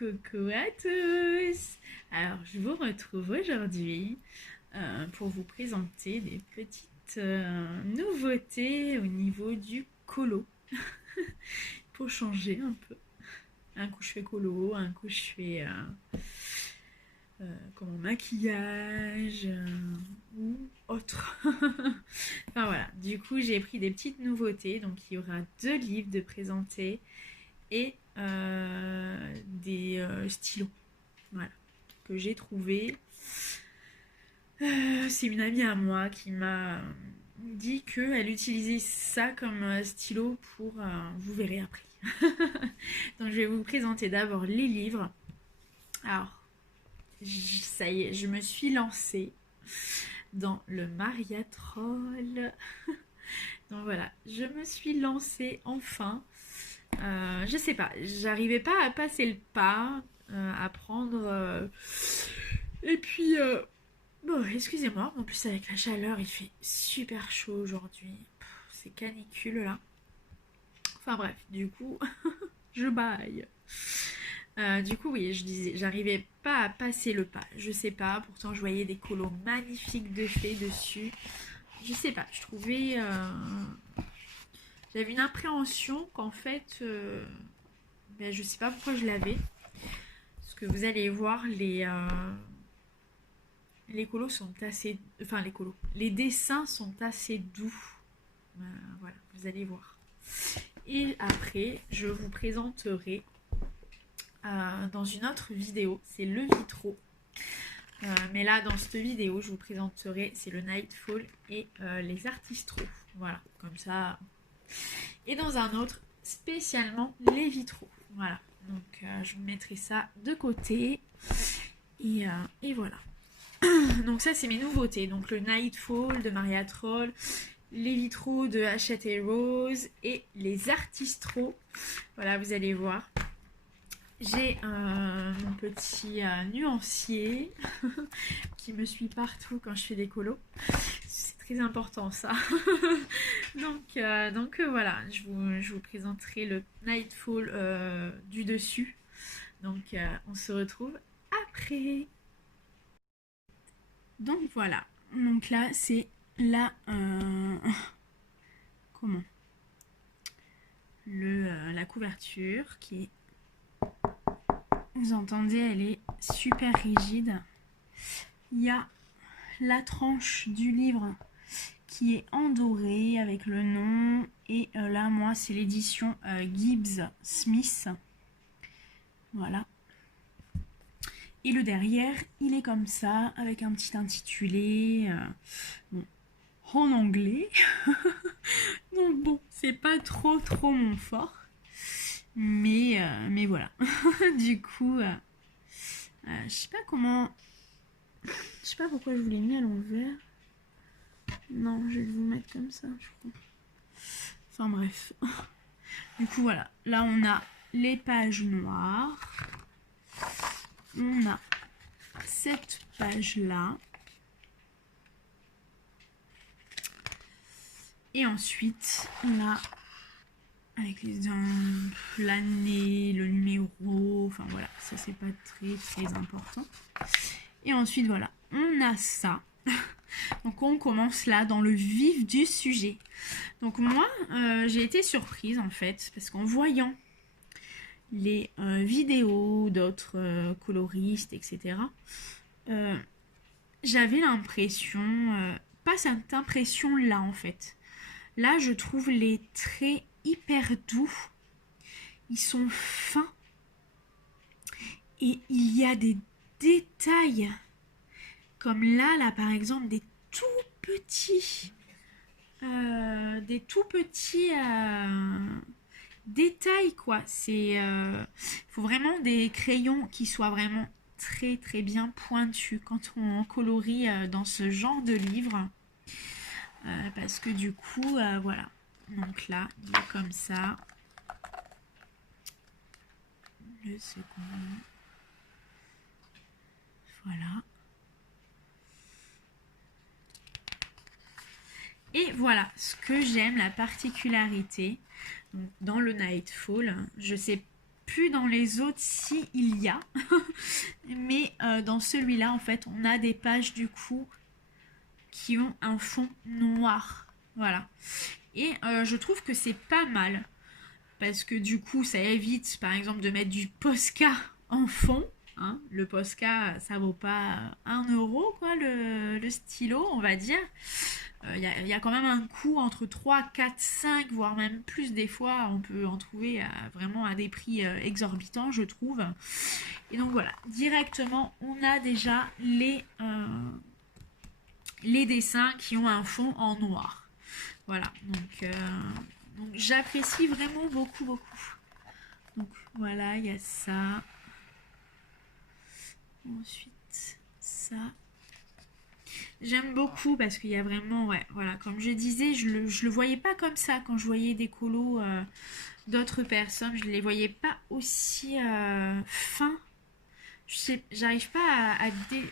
Coucou à tous! Alors, je vous retrouve aujourd'hui pour vous présenter des petites nouveautés au niveau du colo. Pour changer un peu. Un coup je fais colo, un coup je fais comment, maquillage ou autre. Enfin voilà, du coup j'ai pris des petites nouveautés. Donc il y aura 2 livres de présentés et des stylos, voilà, que j'ai trouvé. C'est une amie à moi qui m'a dit qu'elle utilisait ça comme stylo pour... vous verrez après. Donc je vais vous présenter d'abord les livres. Alors, ça y est, je me suis lancée dans le Mariatrol. Donc voilà, je me suis lancée enfin. Je sais pas, j'arrivais pas à passer le pas, à prendre. Et puis, bon, excusez-moi, en plus avec la chaleur, il fait super chaud aujourd'hui. C'est canicule là. Enfin bref, du coup, je baille. Du coup, oui, je disais, j'arrivais pas à passer le pas. Je sais pas, pourtant je voyais des colos magnifiques de fées dessus. Je sais pas, je trouvais. J'avais une appréhension qu'en fait. Ben, je sais pas pourquoi je l'avais. Parce que vous allez voir, les colos sont assez. Enfin, les colos. Les dessins sont assez doux. Voilà, vous allez voir. Et après, je vous présenterai dans une autre vidéo, c'est le vitro. Mais là, dans cette vidéo, je vous présenterai, c'est le Nightfall et les artistros. Voilà, comme ça. Et dans un autre, spécialement les vitraux. Voilà, donc je vous mettrai ça de côté. Et voilà. Donc ça, c'est mes nouveautés. Donc le Nightfall de Mariatrol, les vitraux de Hachette et Rose et les artistros. Voilà, vous allez voir. J'ai mon petit nuancier qui me suit partout quand je fais des colos. C'est très important ça. donc voilà, je vous présenterai le Nightfall du dessus. Donc on se retrouve après. Donc voilà, donc là c'est la comment la couverture qui est, vous entendez, elle est super rigide. Il y a la tranche du livre qui est en doré avec le nom, et là moi c'est l'édition Gibbs Smith, voilà. Et le derrière il est comme ça avec un petit intitulé bon, en anglais. Donc bon, c'est pas trop mon fort, mais voilà. Du coup je sais pas comment, je sais pas pourquoi je vous l'ai mis à l'envers. Non, je vais vous mettre comme ça, je crois. Enfin bref. Du coup, voilà. Là, on a les pages noires. On a cette page-là. Et ensuite, on a avec l'année, le numéro. Enfin voilà, ça c'est pas très important. Et ensuite, voilà, on a ça. Donc on commence là dans le vif du sujet. Donc moi, j'ai été surprise en fait, parce qu'en voyant les vidéos d'autres coloristes, etc., j'avais l'impression, pas cette impression-là en fait. Là, je trouve les traits hyper doux. Ils sont fins. Et il y a des détails. Comme là par exemple, des tout petits détails quoi. C'est faut vraiment des crayons qui soient vraiment très bien pointus quand on colorie dans ce genre de livre, parce que du coup voilà, donc là il est comme ça, le second, voilà. Et voilà, ce que j'aime, la particularité dans le Nightfall, je sais plus dans les autres si il y a. Mais dans celui-là, en fait, on a des pages du coup qui ont un fond noir. Voilà. Et je trouve que c'est pas mal. Parce que du coup, ça évite, par exemple, de mettre du Posca en fond. Hein. Le Posca, ça vaut pas 1 € quoi, le stylo, on va dire. Il y a quand même un coût entre 3, 4, 5, voire même plus des fois. On peut en trouver vraiment à des prix exorbitants, je trouve. Et donc voilà, directement, on a déjà les dessins qui ont un fond en noir. Voilà, donc j'apprécie vraiment beaucoup, beaucoup. Donc voilà, il y a ça. Ensuite, ça. J'aime beaucoup parce qu'il y a vraiment, ouais, voilà, comme je disais, je le voyais pas comme ça quand je voyais des colos d'autres personnes. Je les voyais pas aussi fins. J'arrive pas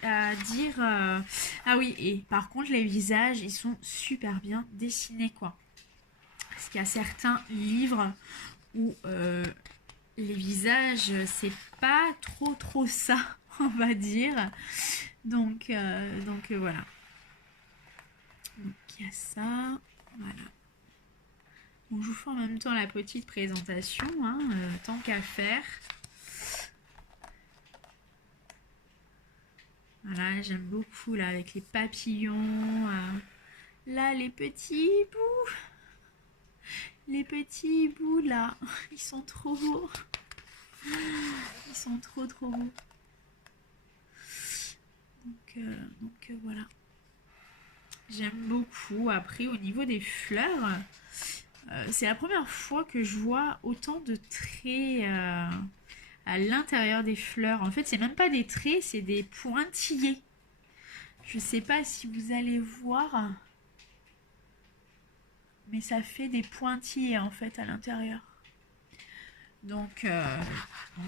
à dire. Ah oui, et par contre, les visages, ils sont super bien dessinés, quoi. Parce qu'il y a certains livres où les visages, c'est pas trop ça, on va dire. Donc voilà. Donc il y a ça, voilà. Donc je vous fais en même temps la petite présentation, hein, tant qu'à faire. Voilà, j'aime beaucoup là avec les papillons. Là, les petits bouts. Les petits bouts là, ils sont trop beaux. Ils sont trop beaux. Donc voilà. J'aime beaucoup. Après, au niveau des fleurs, c'est la première fois que je vois autant de traits à l'intérieur des fleurs. En fait, c'est même pas des traits, c'est des pointillés. Je sais pas si vous allez voir, mais ça fait des pointillés en fait à l'intérieur. Donc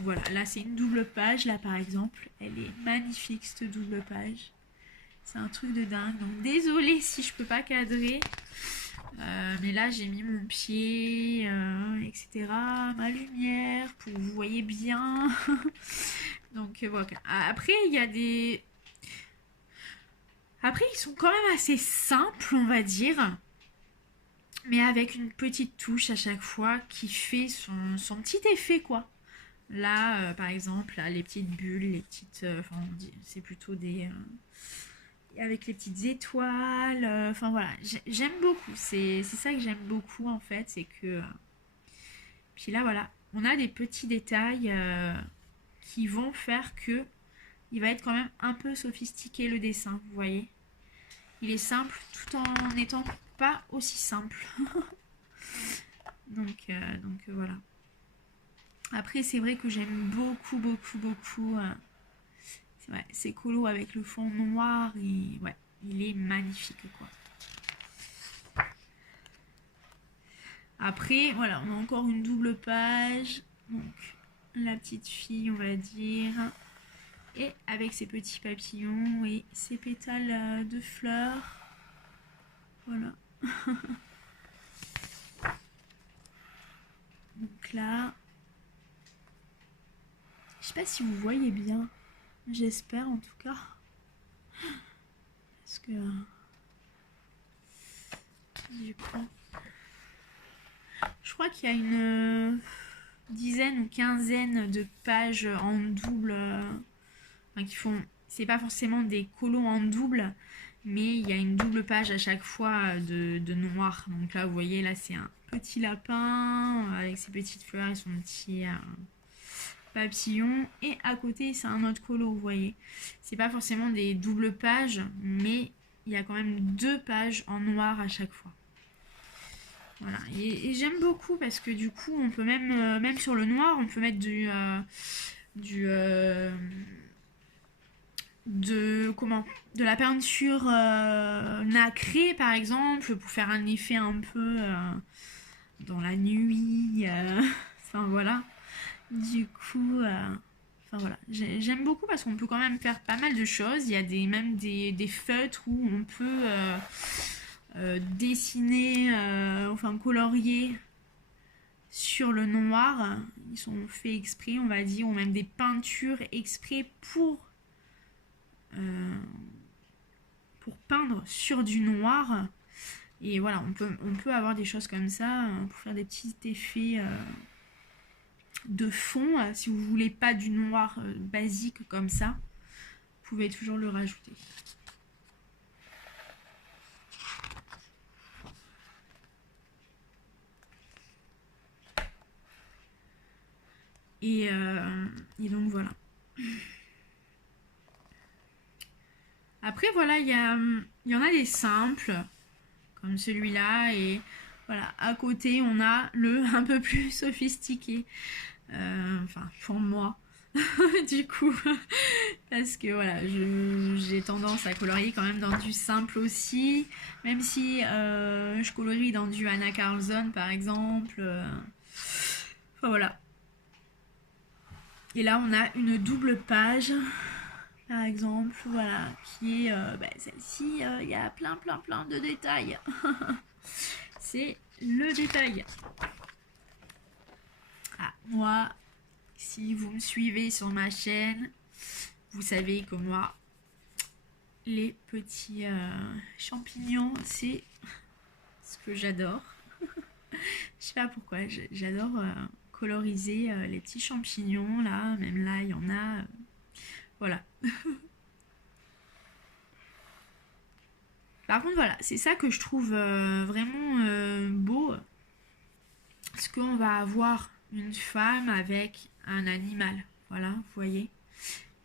voilà, là c'est une double page, là par exemple, elle est magnifique cette double page. C'est un truc de dingue. Donc désolée si je peux pas cadrer. Mais là j'ai mis mon pied, etc. Ma lumière pour que vous voyez bien. Donc voilà. Après il y a des... Après ils sont quand même assez simples on va dire. Mais avec une petite touche à chaque fois qui fait son petit effet quoi. Là par exemple là, les petites bulles, les petites... Enfin c'est plutôt des... avec les petites étoiles, enfin voilà, j'aime beaucoup, c'est ça que j'aime beaucoup en fait, c'est que... Puis là voilà, on a des petits détails qui vont faire que il va être quand même un peu sophistiqué le dessin, vous voyez. Il est simple tout en n'étant pas aussi simple. donc voilà. Après c'est vrai que j'aime beaucoup ouais, c'est colo avec le fond noir et ouais, il est magnifique quoi. Après, voilà, on a encore une double page. Donc, la petite fille, on va dire. Et avec ses petits papillons et ses pétales de fleurs. Voilà. Donc là, je sais pas si vous voyez bien. J'espère en tout cas. Parce que... du coup... Je crois qu'il y a une dizaine ou quinzaine de pages en double. Enfin, qui font... C'est pas forcément des colos en double, mais il y a une double page à chaque fois de noir. Donc là, vous voyez, là, c'est un petit lapin avec ses petites fleurs et son petit papillon. Et à côté, c'est un autre colo, vous voyez. C'est pas forcément des doubles pages, mais il y a quand même 2 pages en noir à chaque fois. Voilà, et j'aime beaucoup parce que du coup, on peut même sur le noir, on peut mettre de la peinture nacrée par exemple pour faire un effet un peu dans la nuit. Enfin voilà. Du coup, enfin voilà, j'aime beaucoup parce qu'on peut quand même faire pas mal de choses. Il y a même des feutres où on peut dessiner, enfin colorier sur le noir. Ils sont faits exprès, on va dire, ou même des peintures exprès pour peindre sur du noir. Et voilà, on peut avoir des choses comme ça pour faire des petits effets de fond. Si vous voulez pas du noir basique comme ça, vous pouvez toujours le rajouter. Et donc voilà. Après voilà, il y en a des simples, comme celui-là, et voilà, à côté on a le un peu plus sophistiqué. Enfin, pour moi, du coup, parce que voilà, j'ai tendance à colorier quand même dans du simple aussi, même si je colorie dans du Anna Carlson par exemple. Enfin voilà. Et là, on a une double page, par exemple, voilà, qui est celle-ci. Il y a plein de détails. C'est le détail. Ah, moi, si vous me suivez sur ma chaîne, vous savez que moi, les petits champignons, c'est ce que j'adore. Je sais pas pourquoi, j'adore coloriser les petits champignons là, même là il y en a, voilà. Par contre voilà, c'est ça que je trouve vraiment beau, parce qu'on va avoir une femme avec un animal, voilà, vous voyez.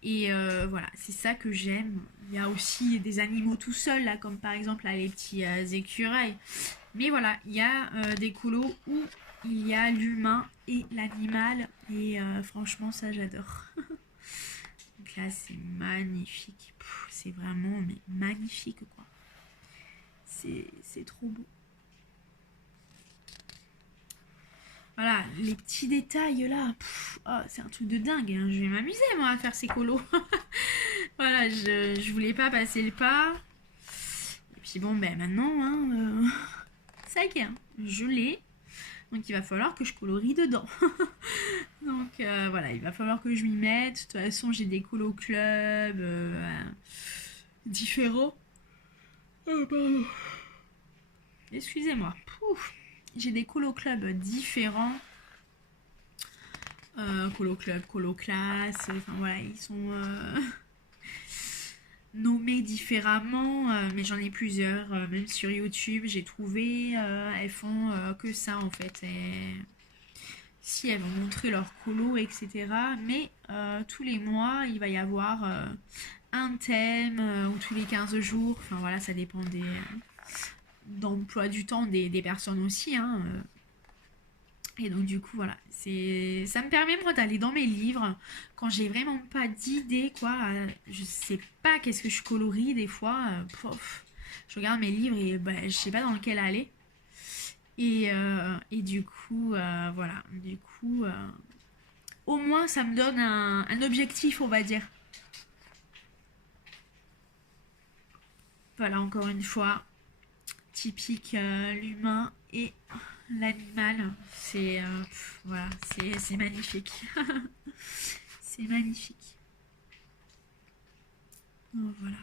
Et voilà, c'est ça que j'aime. Il y a aussi des animaux tout seuls là, comme par exemple là, les petits écureuils. Mais voilà, il y a des colos où il y a l'humain et l'animal. Et franchement, ça j'adore. Donc là, c'est magnifique. C'est vraiment mais magnifique quoi. C'est trop beau. Voilà, les petits détails là. Oh, c'est un truc de dingue. Hein. Je vais m'amuser moi à faire ces colos. Voilà, je voulais pas passer le pas. Et puis bon, ben maintenant, hein, ça y est, hein, je l'ai. Donc il va falloir que je colorie dedans. Donc voilà, il va falloir que je m'y mette. De toute façon, j'ai des colos clubs différents. Oh, pardon. Excusez-moi. J'ai des colos clubs différents. Colo club, colo classe. Enfin voilà, ils sont nommés différemment. Mais j'en ai plusieurs. Même sur YouTube, j'ai trouvé. Elles font que ça en fait. Si elles vont montrer leur colo, etc. Mais tous les mois, il va y avoir un thème ou tous les 15 jours. Enfin voilà, ça dépend d'emploi du temps des personnes aussi. Hein. Et donc du coup voilà, ça me permet moi d'aller dans mes livres quand j'ai vraiment pas d'idée quoi. Je sais pas qu'est-ce que je colorie des fois. Je regarde mes livres et je sais pas dans lequel aller. Et du coup, voilà. Du coup, au moins, ça me donne un objectif, on va dire. Voilà, encore une fois, typique l'humain et l'animal. Voilà, c'est magnifique. C'est magnifique. Donc, voilà.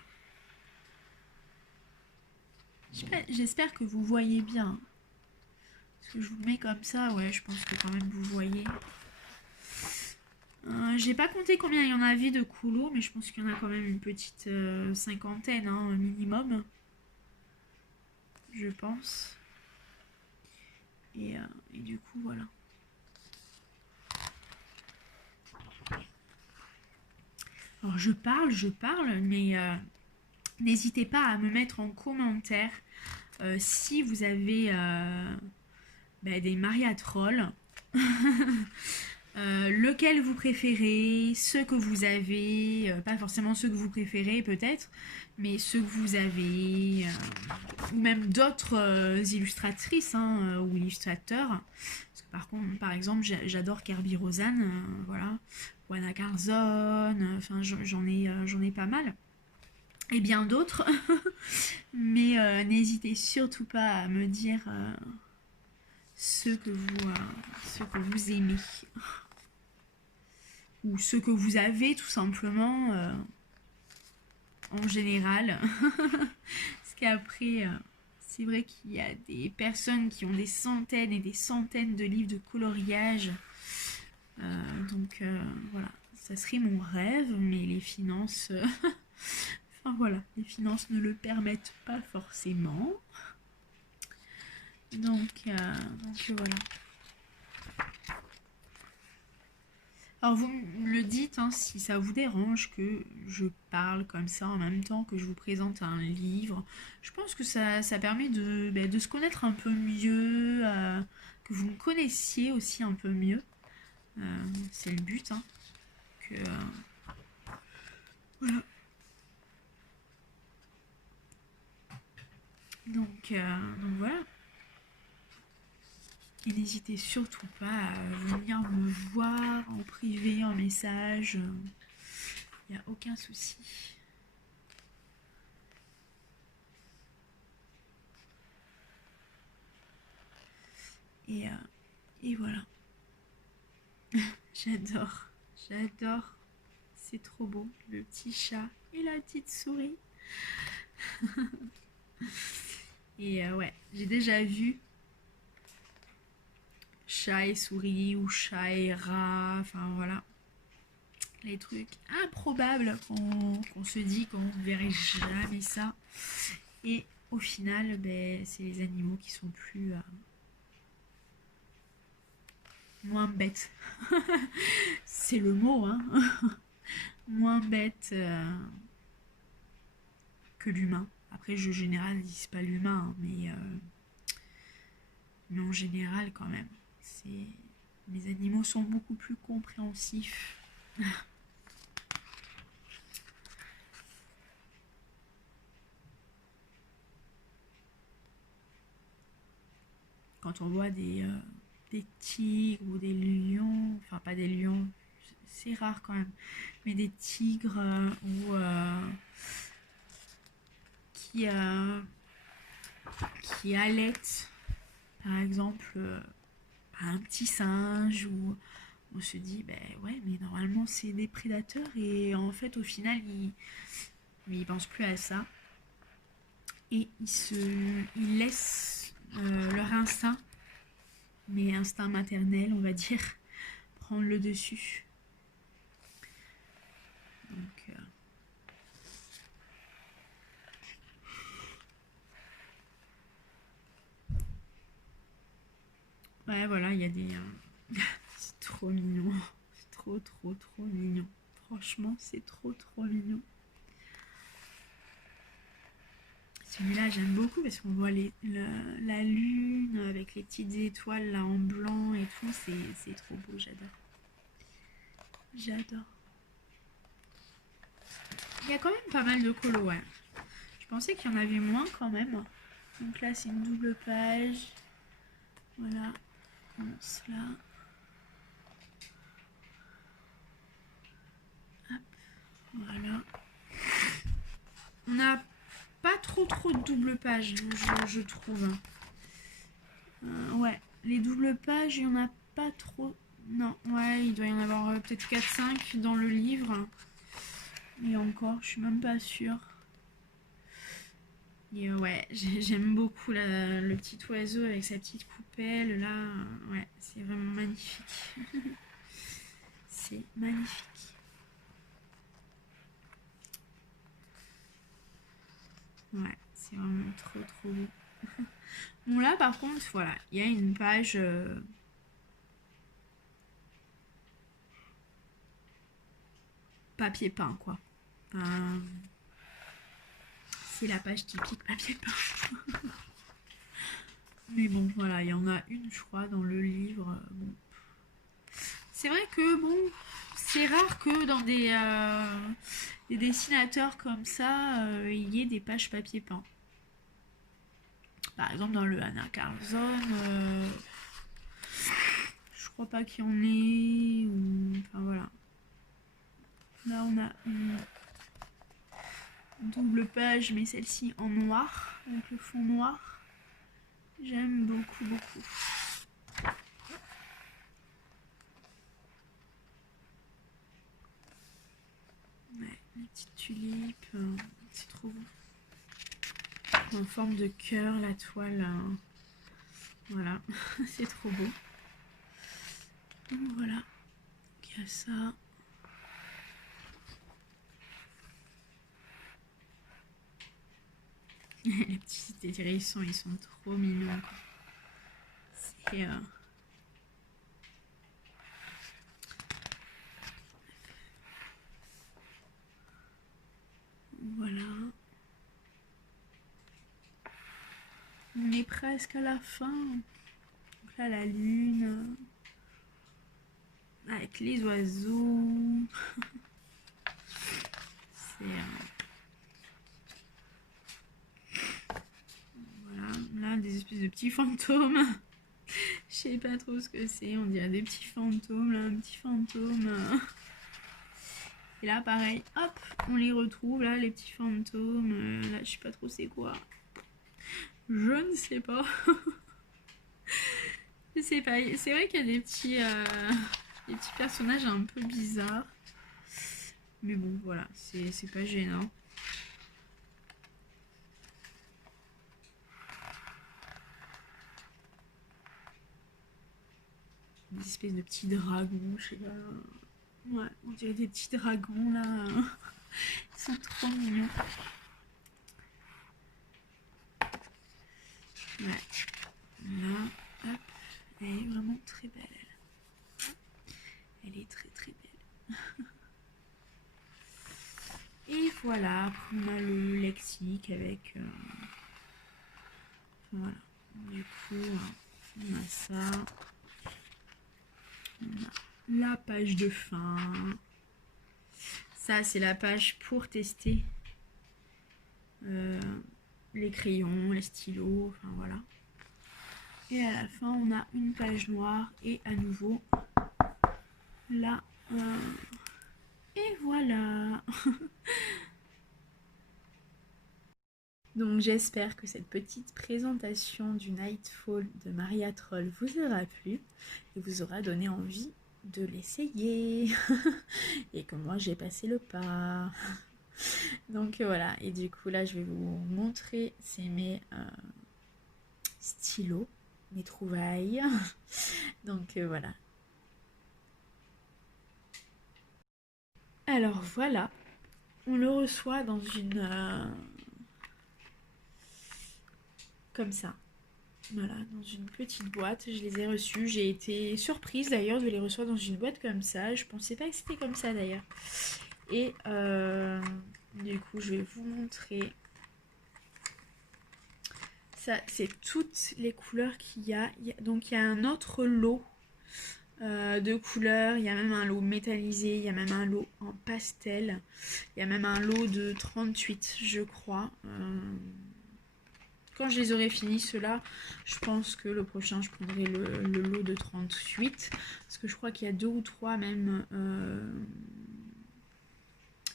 J'espère que vous voyez bien. Parce que je vous mets comme ça, ouais, je pense que quand même vous voyez. J'ai pas compté combien il y en avait de colos, mais je pense qu'il y en a quand même une petite cinquantaine, hein, minimum. Je pense. Et du coup, voilà. Alors je parle, mais n'hésitez pas à me mettre en commentaire si vous avez des mariatrolls. Lequel vous préférez, ceux que vous avez, pas forcément ceux que vous préférez peut-être, mais ceux que vous avez, ou même d'autres illustratrices ou illustrateurs. Parce que par exemple, j'adore Kirby Rosanne, voilà, ou Anna Carlson, enfin j'en ai pas mal. Et bien d'autres, mais n'hésitez surtout pas à me dire ceux que vous aimez. Ou ceux que vous avez tout simplement en général. Parce qu'après, c'est vrai qu'il y a des personnes qui ont des centaines et des centaines de livres de coloriage. Donc voilà, ça serait mon rêve, mais les finances... enfin voilà, les finances ne le permettent pas forcément. Donc voilà. Alors vous me le dites hein, si ça vous dérange que je parle comme ça en même temps que je vous présente un livre. Je pense que ça permet de se connaître un peu mieux, que vous me connaissiez aussi un peu mieux. C'est le but. Hein, que, voilà. Donc voilà. Et n'hésitez surtout pas à venir me voir en privé, en message. Il n'y a aucun souci. Et voilà. J'adore. J'adore. C'est trop beau. Le petit chat et la petite souris. Et ouais, j'ai déjà vu chat et souris ou chat et rat. Enfin voilà. Les trucs improbables qu'on se dit qu'on ne verrait jamais ça. Et au final, c'est les animaux qui sont plus... moins bêtes. C'est le mot, hein. Moins bêtes que l'humain. Après, je généralise pas l'humain, hein, mais en général quand même. Les animaux sont beaucoup plus compréhensifs. Quand on voit des tigres ou des lions, enfin pas des lions, c'est rare quand même, mais des tigres qui allaitent par exemple un petit singe, ou on se dit ouais, mais normalement c'est des prédateurs, et en fait au final ils pensent plus à ça et ils laissent leur instinct, mais instinct maternel on va dire, prendre le dessus. Donc ouais, voilà, il y a des c'est trop mignon, c'est trop mignon, franchement c'est trop mignon. Celui-là j'aime beaucoup parce qu'on voit la lune avec les petites étoiles là en blanc et tout, c'est trop beau, j'adore. Il y a quand même pas mal de colos, ouais. Je pensais qu'il y en avait moins quand même. Donc là c'est une double page, voilà, on commence là. Hop, voilà. On a pas trop de double pages, je trouve. Ouais, les doubles pages, il y en a pas trop. Non, ouais, il doit y en avoir peut-être 4-5 dans le livre. Et encore, je suis même pas sûre. Et ouais, j'aime beaucoup le petit oiseau avec sa petite coupelle. Là, ouais, c'est vraiment magnifique. C'est magnifique. Ouais, c'est vraiment trop beau. Bon là par contre, voilà, il y a une page papier peint quoi. C'est la page typique papier peint. Mais bon voilà, il y en a une je crois dans le livre. Bon. C'est vrai que bon, c'est rare que dans des dessinateurs comme ça, il y ait des pages papier peint. Par exemple dans le Anna Carlson, je crois pas qu'il y en ait, ou enfin voilà. Là on a une double page, mais celle-ci en noir, avec le fond noir. J'aime beaucoup. Une petite tulipe, c'est trop beau. En forme de cœur, la toile. Voilà, c'est trop beau. Donc voilà, il y a ça. Les petits hérissons, ils sont trop mignons. C'est... Voilà. On est presque à la fin. Donc là, la lune. Avec les oiseaux. C'est... Voilà. Là, des espèces de petits fantômes. Je sais pas trop ce que c'est. On dirait des petits fantômes. Là, un petit fantôme. Et là, pareil. Hop, on les retrouve. Là, les petits fantômes. Là, je sais pas trop c'est quoi. Je ne sais pas. Je sais pas. C'est vrai qu'il y a des petits personnages un peu bizarres. Mais bon, voilà. C'est pas gênant. Des espèces de petits dragons, je sais pas. Ouais, on dirait des petits dragons là. Ils sont trop mignons. Ouais. Là, hop. Elle est vraiment très belle, elle. Elle est très très belle. Et voilà, après on a le lexique avec... Voilà. Du coup, on a ça. On a la page de fin. Ça, c'est la page pour tester les crayons, les stylos, enfin voilà. Et à la fin, on a une page noire et à nouveau là. Et voilà. Donc j'espère que cette petite présentation du Nightfall de Maria Troll vous aura plu et vous aura donné envie de l'essayer. Et que moi j'ai passé le pas. Donc voilà, et du coup là je vais vous montrer, c'est mes stylos, mes trouvailles. Donc voilà. Alors voilà, on le reçoit dans une... comme ça. Voilà, dans une petite boîte, je les ai reçus. J'ai été surprise d'ailleurs de les recevoir dans une boîte comme ça. Je pensais pas que c'était comme ça d'ailleurs. Et du coup, je vais vous montrer. Ça, c'est toutes les couleurs qu'il y a. Donc, il y a un autre lot de couleurs. Il y a même un lot métallisé. Il y a même un lot en pastel. Il y a même un lot de 38, je crois. Quand je les aurai finis, ceux-là, je pense que le prochain, je prendrai le lot de 38. Parce que je crois qu'il y a 2 ou 3 même.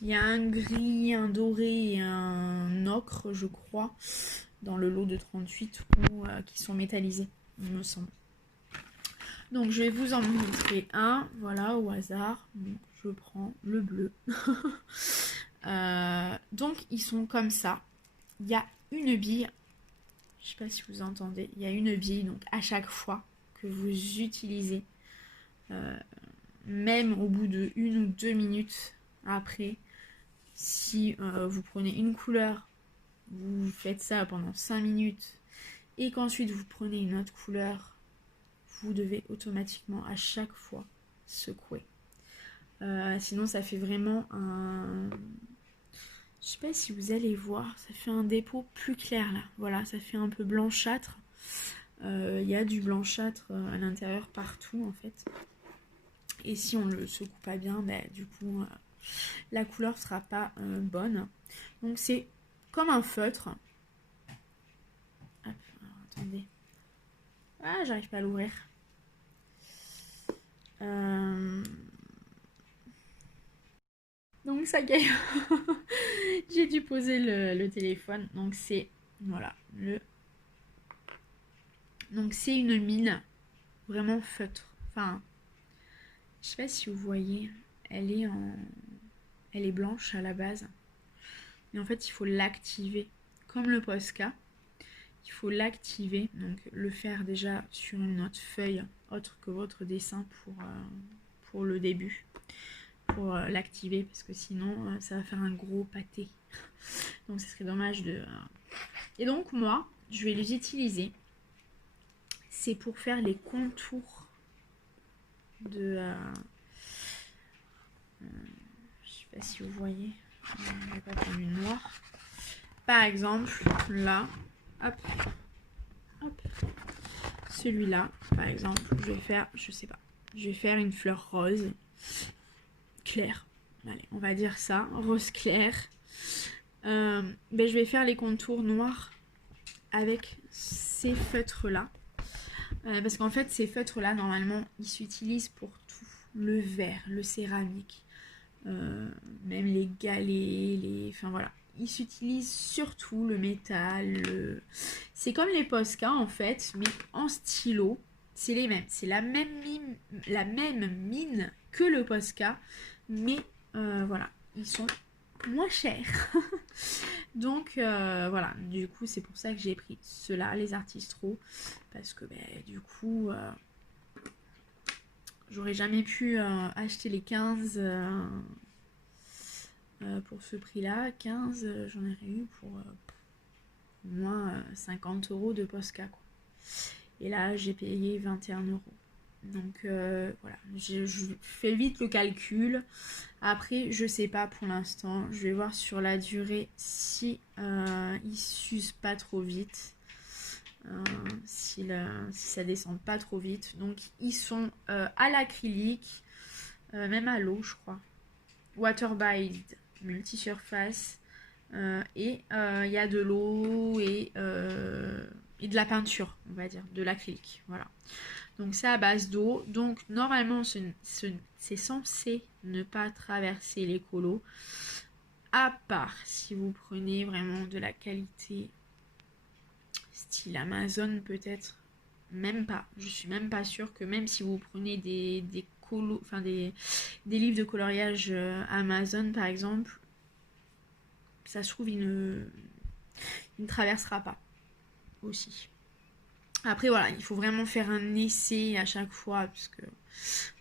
Il y a un gris, un doré et un ocre, je crois, dans le lot de 38 qui sont métallisés, il me semble. Donc je vais vous en montrer un, voilà, au hasard. Donc, je prends le bleu. Donc ils sont comme ça. Il y a une bille. Je sais pas si vous entendez. Il y a une bille, donc à chaque fois que vous utilisez, même au bout de 1 ou 2 minutes après, si vous prenez une couleur, vous faites ça pendant 5 minutes, et qu'ensuite vous prenez une autre couleur, vous devez automatiquement à chaque fois secouer. Sinon ça fait vraiment un... Je sais pas si vous allez voir, ça fait un dépôt plus clair là. Voilà, ça fait un peu blanchâtre. Il y a du blanchâtre à l'intérieur partout en fait. Et si on ne le secoue pas bien, bah, du coup la couleur sera pas bonne. Donc c'est comme un feutre. Hop, alors, attendez. Ah, j'arrive pas à l'ouvrir. Donc ça y est, j'ai dû poser le téléphone. Donc c'est, voilà, donc c'est une mine vraiment feutre. Enfin, je sais pas si vous voyez, elle est elle est blanche à la base. Mais en fait, il faut l'activer. Comme le Posca, il faut l'activer. Donc, le faire déjà sur une autre feuille, autre que votre dessin pour le début. Pour l'activer, parce que sinon, ça va faire un gros pâté. Donc, ce serait dommage de... Et donc, moi, je vais les utiliser. C'est pour faire les contours de... je sais pas si vous voyez. Je vais pas prendre une noire. Par exemple, là, hop, hop. Celui-là, par exemple, je vais faire, je sais pas, je vais faire une fleur rose claire. Allez, on va dire ça, rose clair. Je vais faire les contours noirs avec ces feutres-là. Parce qu'en fait, ces feutres-là, normalement, ils s'utilisent pour tout. Le verre, le céramique, même les galets, enfin voilà. Ils s'utilisent surtout le métal. C'est comme les Posca en fait, mais en stylo. C'est les mêmes. C'est la même mine que le Posca, mais voilà, ils sont moins chers. Donc voilà, du coup c'est pour ça que j'ai pris ceux-là, les Artistro, parce que du coup j'aurais jamais pu acheter les 15 pour ce prix-là. 15, j'en ai eu pour au moins 50 € de Posca, quoi. Et là, j'ai payé 21 €. Donc voilà, je fais vite le calcul. Après, je sais pas pour l'instant. Je vais voir sur la durée si ils s'usent pas trop vite. Si ça descend pas trop vite. Donc ils sont à l'acrylique, même à l'eau, je crois. Water-based, multi-surface. Et il y a de l'eau et de la peinture, on va dire, de l'acrylique. Voilà. Donc c'est à base d'eau. Donc normalement c'est censé ne pas traverser les colos. À part si vous prenez vraiment de la qualité style Amazon peut-être. Même pas. Je suis même pas sûre que même si vous prenez des colos, enfin des livres de coloriage Amazon par exemple, ça se trouve il ne traversera pas aussi. Après voilà, il faut vraiment faire un essai à chaque fois parce que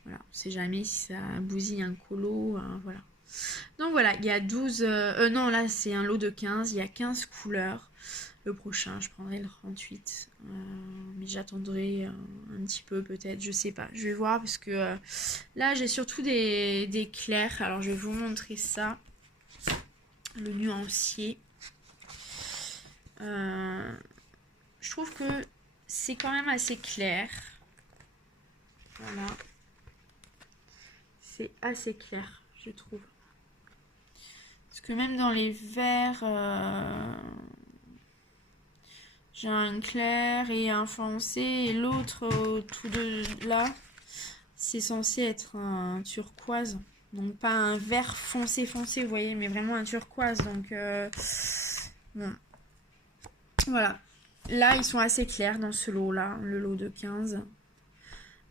voilà, on sait jamais si ça bousille un colo, voilà. Donc voilà, il y a 12 non là c'est un lot de 15, il y a 15 couleurs. Le prochain, je prendrai le 38, mais j'attendrai un petit peu peut-être, je sais pas. Je vais voir parce que là j'ai surtout des clairs. Alors je vais vous montrer ça, le nuancier. Je trouve que c'est quand même assez clair. Voilà. C'est assez clair, je trouve. Parce que même dans les verts, j'ai un clair et un foncé. Et l'autre, tout de là, c'est censé être un turquoise. Donc pas un vert foncé, vous voyez, mais vraiment un turquoise. Donc, bon. Voilà. Là, ils sont assez clairs dans ce lot-là, le lot de 15.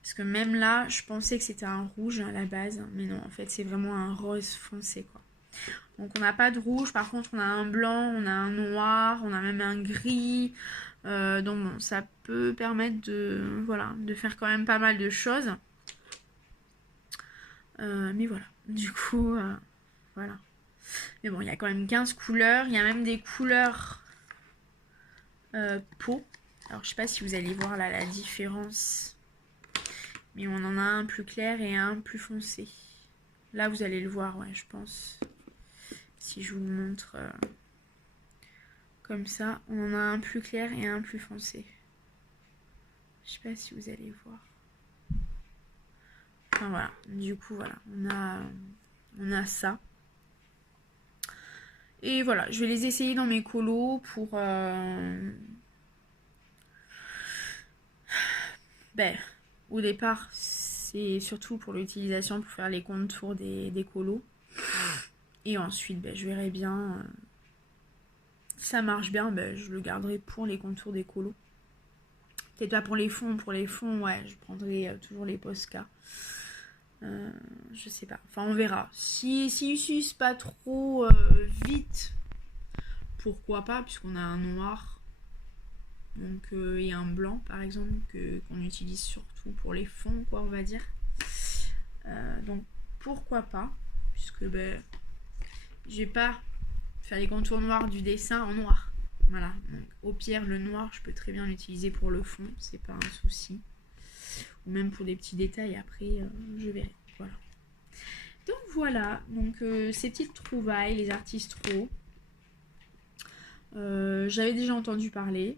Parce que même là, je pensais que c'était un rouge à la base. Mais non, en fait, c'est vraiment un rose foncé, quoi. Donc on n'a pas de rouge, par contre on a un blanc, on a un noir, on a même un gris. Donc bon, ça peut permettre de faire quand même pas mal de choses. Mais voilà, du coup, voilà. Mais bon, il y a quand même 15 couleurs. Il y a même des couleurs peau. Alors je sais pas si vous allez voir là la différence. Mais on en a un plus clair et un plus foncé. Là vous allez le voir, ouais, je pense. Si je vous le montre comme ça, on en a un plus clair et un plus foncé. Je sais pas si vous allez voir. Enfin voilà, du coup voilà, on a ça. Et voilà, je vais les essayer dans mes colos pour au départ, c'est surtout pour l'utilisation pour faire les contours des colos. Et ensuite, je verrai bien. Si ça marche bien, je le garderai pour les contours des colos. Peut-être pas pour les fonds. Pour les fonds, ouais, je prendrai toujours les Posca. Je sais pas, enfin on verra. Si ils s'usent pas trop vite, pourquoi pas, puisqu'on a un noir. Donc et un blanc par exemple qu'on utilise surtout pour les fonds, quoi, on va dire. Donc pourquoi pas, puisque ben, je vais pas faire les contours noirs du dessin en noir. Voilà, donc au pire le noir je peux très bien l'utiliser pour le fond, c'est pas un souci. Ou même pour des petits détails après, je verrai. Voilà. Donc voilà, donc ces petites trouvailles, les artistraux. J'avais déjà entendu parler,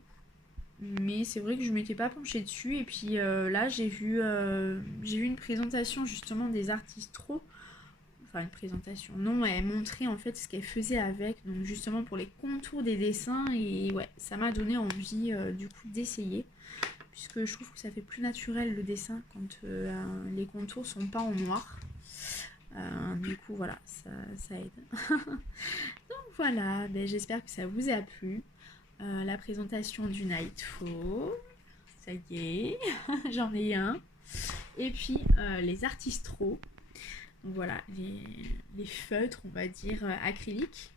mais c'est vrai que je m'étais pas penchée dessus. Et puis là j'ai vu une présentation justement des artistraux. Enfin une présentation, non, elle montrait en fait ce qu'elle faisait avec, donc justement pour les contours des dessins. Et ouais, ça m'a donné envie du coup d'essayer, puisque je trouve que ça fait plus naturel le dessin quand les contours sont pas en noir. Du coup voilà, ça aide. Donc voilà, ben, j'espère que ça vous a plu. La présentation du Nightfall, ça y est, j'en ai un. Et puis les artistraux, donc voilà, les feutres, on va dire, acryliques.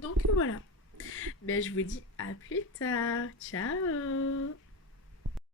Donc voilà, ben, je vous dis à plus tard, ciao.